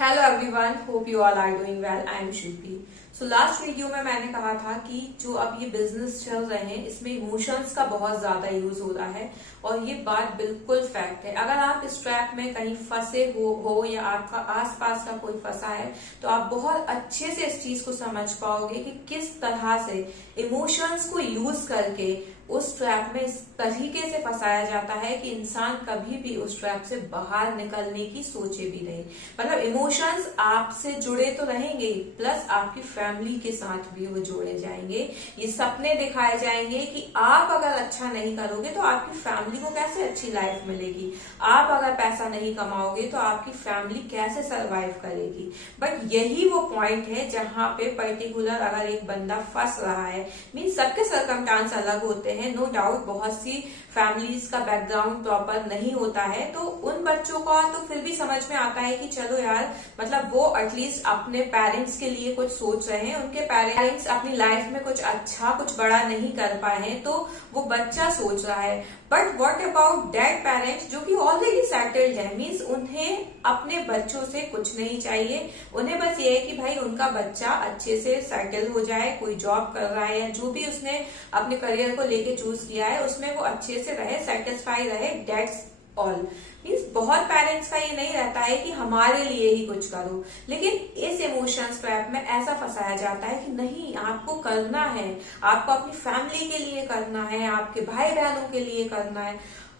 Hello everyone, hope you all are doing well. I am Shilpi. So last video में मैंने कहा था कि जो अब ये बिजनेस चल रहे हैं इसमें इमोशंस का बहुत ज्यादा यूज हो रहा है और ये बात बिल्कुल फैक्ट है। अगर आप इस ट्रैप में कहीं फंसे हो या आपका आसपास का कोई फंसा है तो आप बहुत अच्छे से इस चीज को समझ पाओगे कि किस तरह से इमोशंस को यूज करके उस ट्रैप में इस तरीके से फंसाया जाता है कि इंसान कभी भी उस ट्रैप से बाहर निकलने की सोचे भी नहीं। मतलब इमोशंस आपसे जुड़े तो रहेंगे, प्लस आपकी फैमिली के साथ भी वो जोड़े जाएंगे। ये सपने दिखाए जाएंगे कि आप अगर अच्छा नहीं करोगे तो आपकी फैमिली को कैसे अच्छी लाइफ मिलेगी, आप अगर पैसा नहीं कमाओगे तो आपकी फैमिली कैसे सरवाइव करेगी। बट यही वो पॉइंट है जहां पे पर्टिकुलर अगर एक बंदा फंस रहा है, मीन सबके सर्कमस्टांस अलग होते हैं, नो डाउट। बहुत सी फैमिलीज का बैकग्राउंड प्रॉपर नहीं होता है तो उन बच्चों का तो फिर भी समझ में आता है कि चलो यार, मतलब वो एटलीस्ट अपने पेरेंट्स के लिए कुछ सोच रहे हैं, उनके पेरेंट्स अपनी लाइफ में कुछ अच्छा कुछ बड़ा नहीं कर पाए हैं तो वो बच्चा सोच रहा है। But what about that parents जो कि ऑलरेडी सेटल्ड है, मीन्स उन्हें अपने बच्चों से कुछ नहीं चाहिए, उन्हें बस ये है कि भाई उनका बच्चा अच्छे से सेटल हो जाए, कोई जॉब कर रहा है या जो भी उसने अपने करियर को लेके चूज किया है उसमें वो अच्छे से रहे, सेटिस्फाई रहे, दैट्स ऑल। मीन्स बहुत पेरेंट्स का ये नहीं रहता है कि हमारे लिए ही कुछ करो, लेकिन इस इमोशंस ट्रैप में ऐसा फंसाया जाता है कि नहीं, आपको करना है, आपको अपनी फैमिली के लिए करना है, आपके भाई बहनों के लिए करना है।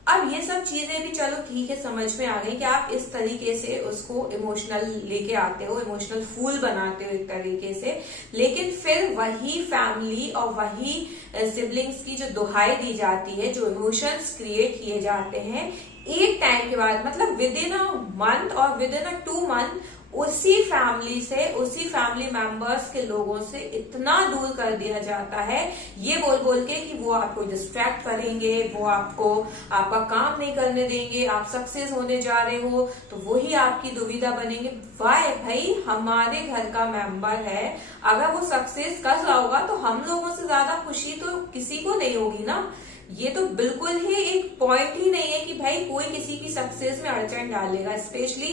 अब ये सब चीजें भी चलो ठीक है, समझ में आ गई कि आप इस तरीके से उसको इमोशनल लेके आते हो, इमोशनल फूल बनाते हो एक तरीके से, लेकिन फिर वही फैमिली और वही सिबलिंग्स की जो दुहाई दी जाती है, जो इमोशंस क्रिएट किए जाते हैं, एक टाइम के बाद मतलब विद इन अ मंथ और विद इन अ 2 मंथ उसी फैमिली से, उसी फैमिली मेंबर्स के लोगों से इतना दूर कर दिया जाता है, ये बोल बोल के कि वो आपको डिस्ट्रैक्ट करेंगे, वो आपको आपका काम नहीं करने देंगे, आप सक्सेस होने जा रहे हो तो वही आपकी दुविधा बनेंगे। वाई भाई, हमारे घर का मेंबर है, अगर वो सक्सेस कर रहा होगा तो हम लोगों से ज्यादा खुशी तो किसी को नहीं होगी ना। ये तो बिल्कुल ही एक पॉइंट ही नहीं है कि भाई कोई किसी की सक्सेस में अड़चन डालेगा, स्पेशली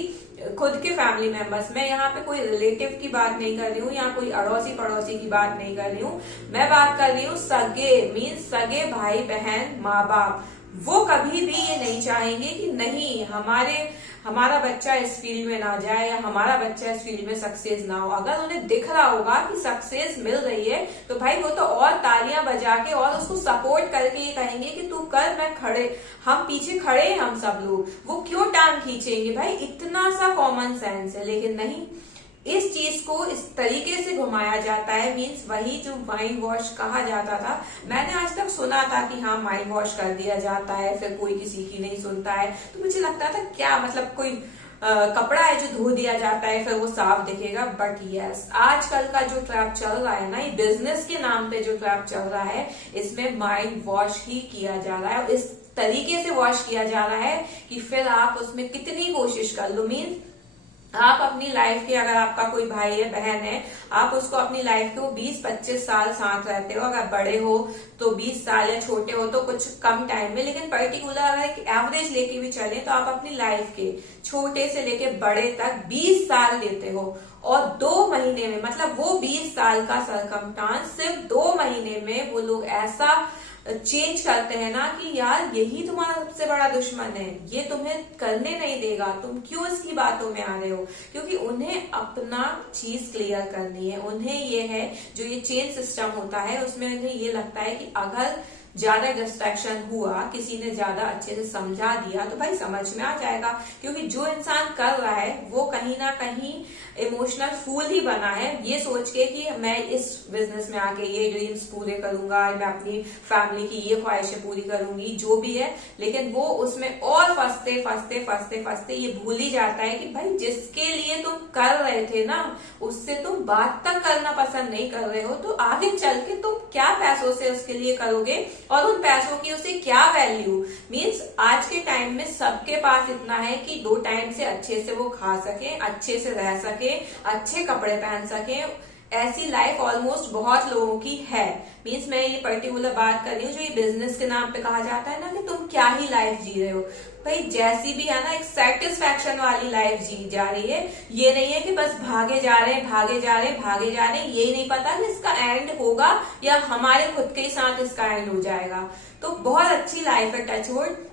खुद के फैमिली मेंबर्स। मैं यहाँ पे कोई रिलेटिव की बात नहीं कर रही हूँ या कोई अड़ोसी पड़ोसी की बात नहीं कर रही हूँ, मैं बात कर रही हूँ सगे, मीन्स सगे भाई बहन माँ बाप। वो कभी भी ये नहीं चाहेंगे कि नहीं, हमारा बच्चा इस फील्ड में ना जाए या हमारा बच्चा इस फील्ड में सक्सेस ना हो। अगर उन्हें दिख रहा होगा कि सक्सेस मिल रही है तो भाई वो तो और तालियां बजा के और उसको सपोर्ट करके ये कहेंगे कि तू कर, मैं खड़े, हम पीछे खड़े हैं, हम सब लोग। वो क्यों टांग खींचेंगे भाई, इतना सा कॉमन सेंस है। लेकिन नहीं, इस चीज को इस तरीके से घुमाया जाता है, मीन्स वही जो माइंड वॉश कहा जाता था। मैंने आज तक सुना था कि हाँ माइंड वॉश कर दिया जाता है, फिर कोई किसी की नहीं सुनता है, तो मुझे लगता था क्या मतलब कोई कपड़ा है जो धो दिया जाता है फिर वो साफ दिखेगा। बट यस, आजकल का जो ट्रैप चल रहा है ना, ये बिजनेस के नाम पे जो ट्रैप चल रहा है, इसमें माइंड वॉश ही किया जा रहा है और इस तरीके से वॉश किया जा रहा है कि फिर आप उसमें कितनी कोशिश कर लो, मीन्स आप अपनी लाइफ के, अगर आपका कोई भाई है बहन है, आप उसको अपनी लाइफ के 20-25 साल साथ रहते हो, अगर बड़े हो तो 20 साल या छोटे हो तो कुछ कम टाइम में, लेकिन पर्टिकुलर अगर एक एवरेज लेके भी चले तो आप अपनी लाइफ के छोटे से लेके बड़े तक 20 साल देते हो और 2 महीने में, मतलब वो 20 साल का सरकमस्टांस सिर्फ 2 महीने में वो लोग ऐसा चेंज करते हैं ना कि यार यही तुम्हारा सबसे बड़ा दुश्मन है, ये तुम्हें करने नहीं देगा, तुम क्यों इसकी बातों में आ रहे हो। क्योंकि उन्हें अपना चीज क्लियर करनी है, उन्हें ये है, जो ये चेन सिस्टम होता है उसमें उन्हें ये लगता है कि अगर ज्यादा डिस्ट्रैक्शन हुआ, किसी ने ज्यादा अच्छे से समझा दिया तो भाई समझ में आ जाएगा। क्योंकि जो इंसान कर रहा है वो कहीं ना कहीं इमोशनल फूल ही बना है, ये सोच के कि मैं इस बिजनेस में आके ये ड्रीम्स पूरे करूंगा, मैं अपनी फैमिली की ये ख्वाहिशें पूरी करूंगी, जो भी है। लेकिन वो उसमें और फंसते फंसते फंसते फंसते ये भूल ही जाता है कि भाई जिसके लिए तुम कर रहे थे ना, उससे तुम बात तक करना पसंद नहीं कर रहे हो, तो आगे चल के तुम क्या पैसों से उसके लिए करोगे और उन पैसों की उसे क्या वैल्यू। मीन्स आज के टाइम में सबके पास इतना है कि 2 टाइम से अच्छे से वो खा सके, अच्छे से रह सके, अच्छे कपड़े पहन सके, ऐसी लाइफ ऑलमोस्ट बहुत लोगों की है। मीन्स मैं ये पर्टिकुलर बात कर रही हूँ जो ये बिजनेस के नाम पे कहा जाता है ना कि तुम क्या ही लाइफ जी रहे हो। भाई जैसी भी है ना, एक सेटिस्फैक्शन वाली लाइफ जी जा रही है। ये नहीं है कि बस भागे जा रहे हैं भागे जा रहे हैं भागे जा रहे हैं, ये नहीं पता कि इसका एंड होगा या हमारे खुद के ही साथ इसका एंड हो जाएगा। तो बहुत अच्छी लाइफ है टचवुड।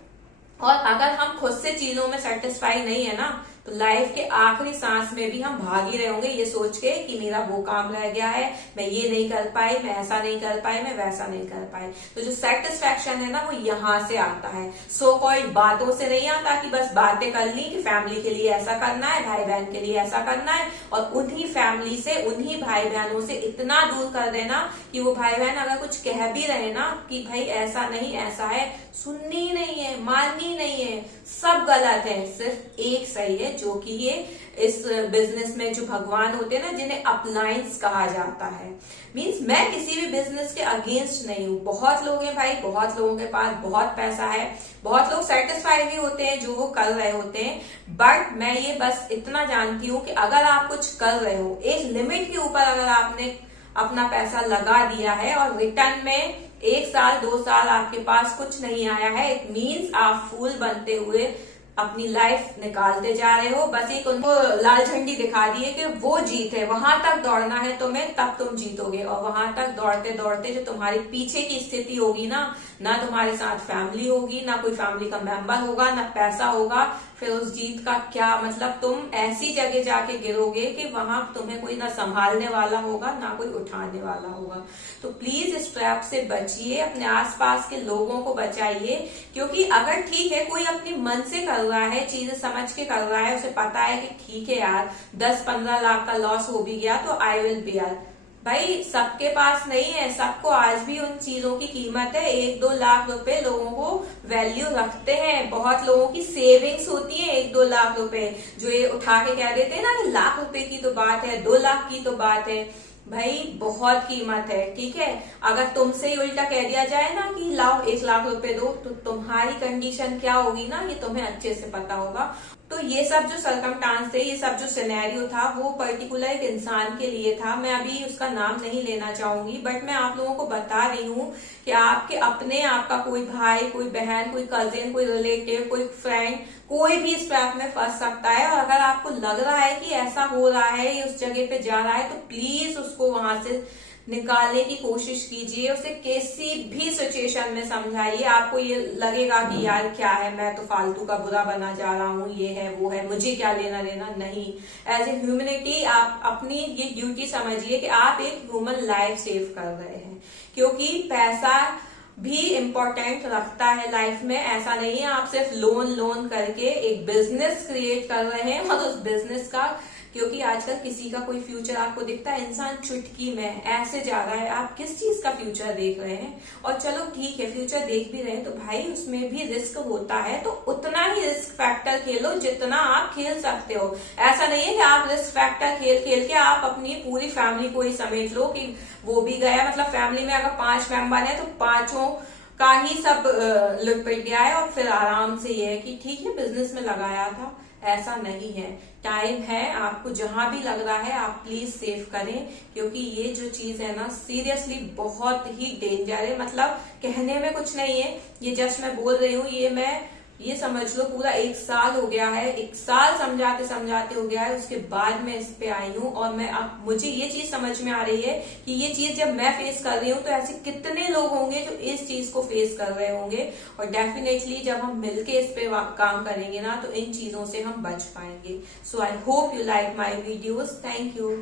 और अगर हम खुद से चीजों में सेटिस्फाई नहीं है ना, तो लाइफ के आखिरी सांस में भी हम भाग ही रहे होंगे ये सोच के कि मेरा वो काम रह गया है, मैं ये नहीं कर पाई, मैं ऐसा नहीं कर पाई, मैं वैसा नहीं कर पाई। तो जो सेटिस्फैक्शन है ना वो यहाँ से आता है, सो कॉल्ड बातों से नहीं आता कि बस बातें कर ली कि फैमिली के लिए ऐसा करना है, भाई बहन के लिए ऐसा करना है, और उन्हीं फैमिली से उन्हीं भाई बहनों से इतना दूर कर देना कि वो भाई बहन अगर कुछ कह भी रहे ना कि भाई ऐसा नहीं ऐसा है, सुननी नहीं है, माननी नहीं है, सब गलत है, सिर्फ एक सही है जो कि ये इस बिजनेस में जो भगवान होते हैं ना जिन्हें अपलायंस कहा जाता है। मींस मैं किसी भी बिजनेस के अगेंस्ट नहीं हूँ। बहुत लोग हैं भाई, बहुत लोगों के पास बहुत पैसा है, बहुत लोग सेटिस्फाई भी होते हैं जो वो कर रहे होते हैं, बट मैं ये बस इतना जानती हूँ कि अगर आप कुछ कर रहे हो एक लिमिट के ऊपर, अगर आपने अपना पैसा लगा दिया है और रिटर्न में 1 साल 2 साल आपके पास कुछ नहीं आया है, इट मीन्स आप फूल बनते हुए अपनी लाइफ निकालते जा रहे हो। बस एक उनको लाल झंडी दिखा दी है कि वो जीत है, वहां तक दौड़ना है तुम्हें, तब तुम जीतोगे। और वहां तक दौड़ते दौड़ते जो तुम्हारी पीछे की स्थिति होगी ना तुम्हारे साथ फैमिली होगी, ना कोई फैमिली का मेंबर होगा, ना पैसा होगा, फिर उस जीत का क्या मतलब। तुम ऐसी जगह जाके गिरोगे कि वहां तुम्हें कोई ना संभालने वाला होगा, ना कोई उठाने वाला होगा। तो प्लीज इस ट्रैप से बचिए, अपने आसपास के लोगों को बचाइए। क्योंकि अगर ठीक है कोई अपनी मन से कर रहा है, चीजें समझ के कर रहा है, उसे पता है कि ठीक है यार 10-15 लाख का लॉस हो भी गया तो आई विल बेयर। भाई सबके पास नहीं है, सबको आज भी उन चीजों की कीमत है। 1-2 लाख रुपए लोगों को वैल्यू रखते हैं। बहुत लोगों की सेविंग्स होती है 1-2 लाख रुपए, जो ये उठा के कह देते हैं ना कि लाख रुपए की तो बात है, 2 लाख की तो बात है। भाई बहुत कीमत है, ठीक है। अगर तुमसे ही उल्टा कह दिया जाए ना कि लाओ 1 लाख रुपए दो, तो तुम्हारी कंडीशन क्या होगी ना ये तुम्हें अच्छे से पता होगा। तो ये सब जो सरकमस्टांस थे, ये सब जो सिनेरियो था, वो पर्टिकुलर एक इंसान के लिए था। मैं अभी उसका नाम नहीं लेना चाहूंगी, बट मैं आप लोगों को बता रही हूँ कि आपके अपने आपका कोई भाई, कोई बहन, कोई कजिन, कोई रिलेटिव, कोई फ्रेंड, कोई भी इस ट्रैप में फंस सकता है। और अगर आपको लग रहा है कि ऐसा हो रहा है, ये उस जगह पे जा रहा है, तो प्लीज उसको वहां से निकालने की कोशिश कीजिए। उसे किसी भी सिचुएशन में समझाइए। आपको ये लगेगा कि यार क्या है, मैं तो फालतू का बुरा बना जा रहा हूँ, ये है वो है, मुझे क्या लेना देना। नहीं, एज ए ह्यूमैनिटी आप अपनी ये ड्यूटी समझिए कि आप एक ह्यूमन लाइफ सेव कर रहे हैं। क्योंकि पैसा भी इम्पोर्टेंट रखता है लाइफ में। ऐसा नहीं है आप सिर्फ लोन करके एक बिजनेस क्रिएट कर रहे हैं और उस बिजनेस का, क्योंकि आजकल किसी का कोई फ्यूचर आपको दिखता है, इंसान चुटकी में ऐसे जा रहा है, आप किस चीज का फ्यूचर देख रहे हैं। और चलो ठीक है फ्यूचर देख भी रहे हैं तो भाई उसमें भी रिस्क होता है, तो उतना ही रिस्क फैक्टर खेलो जितना आप खेल सकते हो। ऐसा नहीं है कि आप रिस्क फैक्टर खेल के आप अपनी पूरी फैमिली को ही समेट लो कि वो भी गया। मतलब फैमिली में अगर 5 मेंबर है तो 5 का ही सब लुट पिट गया है, और फिर आराम से ये है कि ठीक है बिजनेस में लगाया था। ऐसा नहीं है, टाइम है। आपको जहां भी लग रहा है आप प्लीज सेव करें, क्योंकि ये जो चीज है ना सीरियसली बहुत ही डेंजर है। मतलब कहने में कुछ नहीं है, ये जस्ट मैं बोल रही हूँ। ये समझ लो पूरा 1 साल हो गया है, 1 साल समझाते समझाते हो गया है, उसके बाद मैं इस पे आई हूँ। और मैं अब मुझे ये चीज समझ में आ रही है कि ये चीज जब मैं फेस कर रही हूँ तो ऐसे कितने लोग होंगे जो इस चीज को फेस कर रहे होंगे। और डेफिनेटली जब हम मिलके इस पे काम करेंगे ना तो इन चीजों से हम बच पाएंगे। So I hope you like my videos. Thank you.